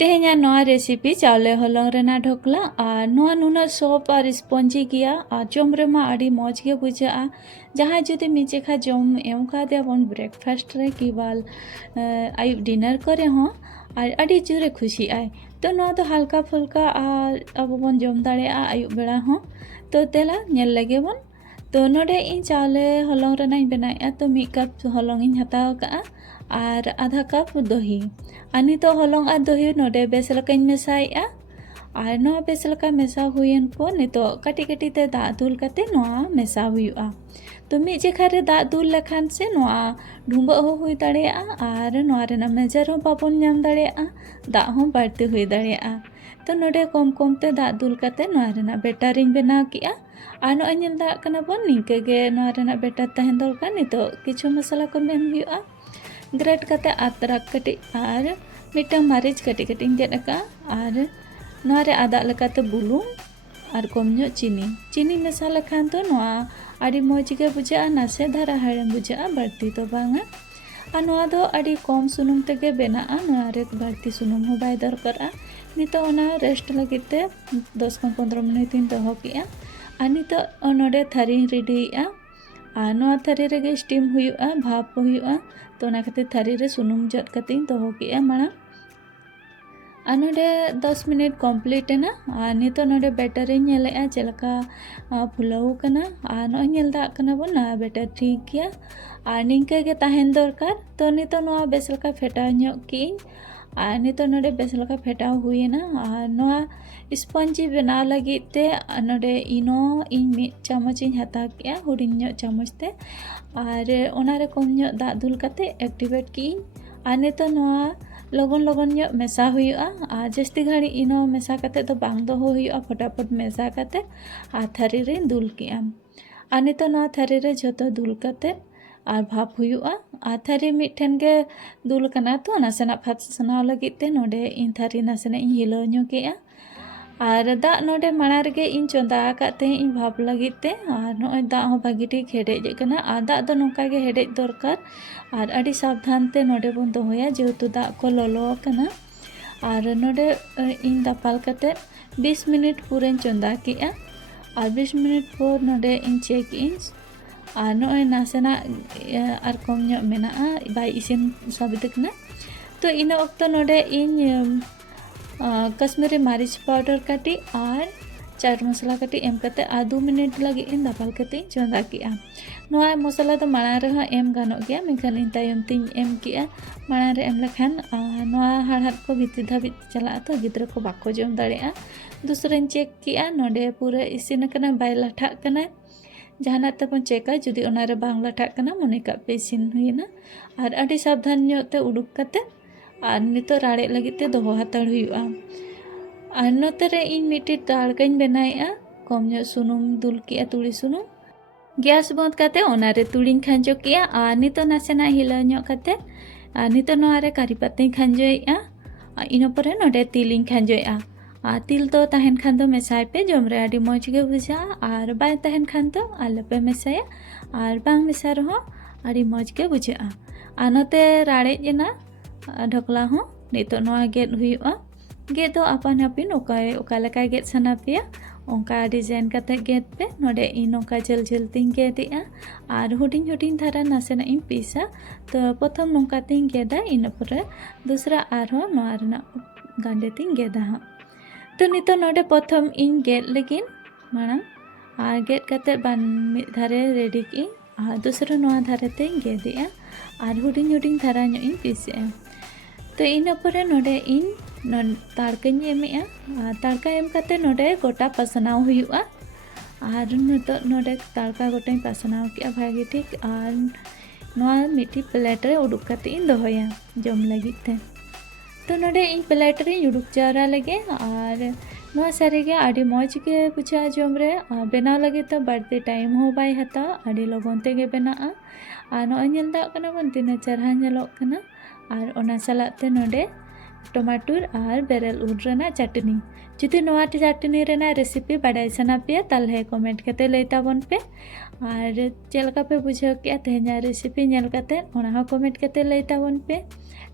तेहेnya नोआ रेसिपी चावले होलंग रेना ढोकला और नोआ नुना सॉफ्ट और स्पंजी गया और जम रेमा आड़ी मौज गे बुझा जहाँ जुदी मीचेखा जम एम का दे बन ब्रेकफास्ट रे की बाल आयु डिनर करे हों और आड़ी जुरे खुशी आए तो नोआ तो हल्का फुल्का और अब बन जम दाड़े आयु बेड़ा हों तो तेला नेल लगे बन तो नोडे इन चावले होलंग रेना बनाया तो 1 कप होलंग इन हताव का और आधा कप दही आनी तो होलंग और दही नोडे बेस लकाइन मेसाया और नोआ बेस लका मेसा हुयन को नितो कटी कटी ते दा दुल कते नोआ मेसा हुआ तो मिज जेखा रे दा दुल लखान से नोआ ढुंबा हो हुई दाड़ेया और नोआ रेना मेजर हो बाबन नाम दाड़ेया दा हो बाड़ते हुई दाड़ेया तो नोडे कम कम ते दा दुल कते नोआ रेना बेटारिन बनाव किया और नोआ नेल दा कना बन निंके गे नोआ रेना बेटार तहन दरकार नितो किछु मसाला को मेन हुआ ग्रेट कते अदरक कटी और मिटम मरीच कटी कटी गेट का और नोरे आदा लकाते बुलुंग और कम चीनी मेसा लखान तो नोआ आड़ी मौज गे बुझा नासे धारा हेड़म बुझा बाड़ती तो बांगा और नोआ दो आड़ी कम सुनुम तेगे बेना नोआ रे बाड़ती सुनुम हो बाय दरकार नितो ओना रेस्ट लगिते 10-15 मिनट इन दोहो किया और नितो नोडे थारी रेडी और नोआ थारी रेगे स्टीम हुआ भाप हुआ तो ना खातिर थारी रे सुनुम जत कते दोहो किया माड़ा और नोडे 10 मिनट कम्प्लीट ना और नितो नोडे बैटर नेलेआ चलका फुलाव कना और नोआ नेल दा कना बन ना बैटर ठीक गया और निंके गे ताहेन दरकार तो नितो नोआ बेस लका फेटाव ᱧᱚᱜ की और नितो नोडे बेस लका फेटाव हुईना और नोआ स्पंजी बनाव लगित ते नोडे इनो इन 1 चामच इन हता किया हुडिंग ᱧᱚᱜ चामच ते और ओनारे कम ᱧᱚᱜ दा दुल कते एक्टिवेट की और नितो नोआ लगन लगन ᱧᱚᱜ मेसा हुआ और जस्ती घड़ी इनो मेसा कते तो बांग दो हुआ फटाफट मेसा कते और थारी रे दुल किया और नितो नोआ थारी रे जतो दुल कते और भाप हुआ और थारी मिठन के दुल कना तो नासेना फात सनाव लगिते नोडे इन थारी नासेना इन हिलो ᱧᱚᱜ और दा नोडे माड़ा रेगे इन चंदा काते इन भाप लगिते और नोय दा हो भागी ठीक हेडेज कना और दा दो नोका गे हेडेज दरकार और आड़ी सावधान ते नोडे बन दोहोया जेहेतु दा को ललो कना और नोडे इन दापाल कते 20 मिनट पूरे चंदा किया और 20 मिनट पर नोडे इन चेक इन और नोय नासेना और कम ᱧᱚᱜ मेना बाय इसिन साबित कना तो इन वक्त नोडे इन कश्मीरी मरीच पाउडर कटी और चाट मसाला कटी एम कते 2 मिनट लगे इन दापाल कते चंदा किया नोआ मसाला तो माड़ा रे एम गानो गया मेखान इन तायम तिन एम किया माड़ा रे एम लखान नोआ हाड़हाड़ को भीतर धाबी चला तो गिद्र को बाको जम दाड़ेया दूसरे चेक किया नोडे पूरा इसिन कना बाय लाठा कना जहाना तबन चेका जुदी ओनारे बांग लाठा कना मने का पे इसिन हुईना और आड़ी सावधान ᱧᱚᱜ ते उडुक कते और नितो राड़े लगी ते दोहो हाताड़ हुआ और नोते रे इन मिट्टी ताड़काइन बनाया कम ᱧᱚᱜ सुनुम दुल किया तुड़ी सुनुम गैस बंद कते ओनारे तुड़ीन खांजो किया और नितो नासेना हिलाव ᱧᱚᱜ कते और नितो नोआरे कारी पत्ते खांजोया इनो परे नोडे तिलिन खांजोया तिल तो तहन खान दो मेसाय पे जम रे आड़ी मौज गे बुझा और बाय तहन खान तो आले पे मेसाया और बांग मेसा रहो आड़ी मौज गे बुझा और नोते राड़े जना ढोकला हो नितो नोआ गेट हुआ गेट दो अपन हपिन ओका लेका गेट सना पेया ओंका डिजाइन कते गेट पे नोडे इन ओका जल जल तिन गेदिया और हुडिंग हुडिंग धारा नासेना इन पीसा तो प्रथम नोंका तिन गेदा इन परे दूसरा आरो नोआ रेना गांडे तिन गेदा हा तो नितो नोडे प्रथम इन गेट लेकिन माड़ा और गेट कते बान मिद धारे रेडी की और दूसरा नोआ धारे तिन गेदिया और हुडिंग हुडिंग धारा ᱧᱚᱜ इन पीसे तो इन परे नोडे इन ताड़काኝ एमेआ ताड़का एम कते नोडे गोटा पसनाव हुआ और नितो नोडे ताड़का गोटाई पसनाव किया भागी ठीक और नोआ मिट्टी प्लेट रे उडुक कते इन दोहोया जम लगिते तो नोडे इन प्लेट रे उडुक जावरा लगे और नोआ सारी गे आड़ी मौज गे बुझा जम रे बनाव लगे तो बाड़ती टाइम हो बाय हता आड़ी लगन तेगे बना और नोआ नेल दा कना बन तिना चरहा नेलोग कना और ओना सालाते नोडे टमाटुर और बेरेल उल रेना चटनी। जुदी नोआ चटनी रेना रेसिपी बाडाय सना पे तालहे कमेंट कते लई ताबन पे और चेलका पे बुझाव के तेहना रेसिपी नेल कते ओना हो कमेंट कते लई ताबन पे।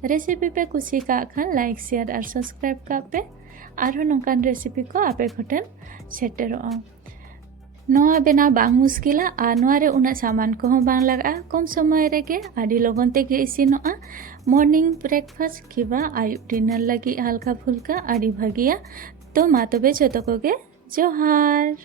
रेसिपी पे कुसी का खान लाइक शेयर और सब्सक्राइब का पे और नोकान रेसिपी को आपे घटेन सेटेरोआ। नोआ बेना बांग मुस्किला और नोआ रे उना सामान को हो बांग लगा कम समय रेगे आदि लोगन तेगे इसिनोआ। मॉर्निंग ब्रेकफास्ट किबा आयुब डिनर लगी हल्का फुल्का आदि भागिया। तो मा तबे जतो कोगे जोहार।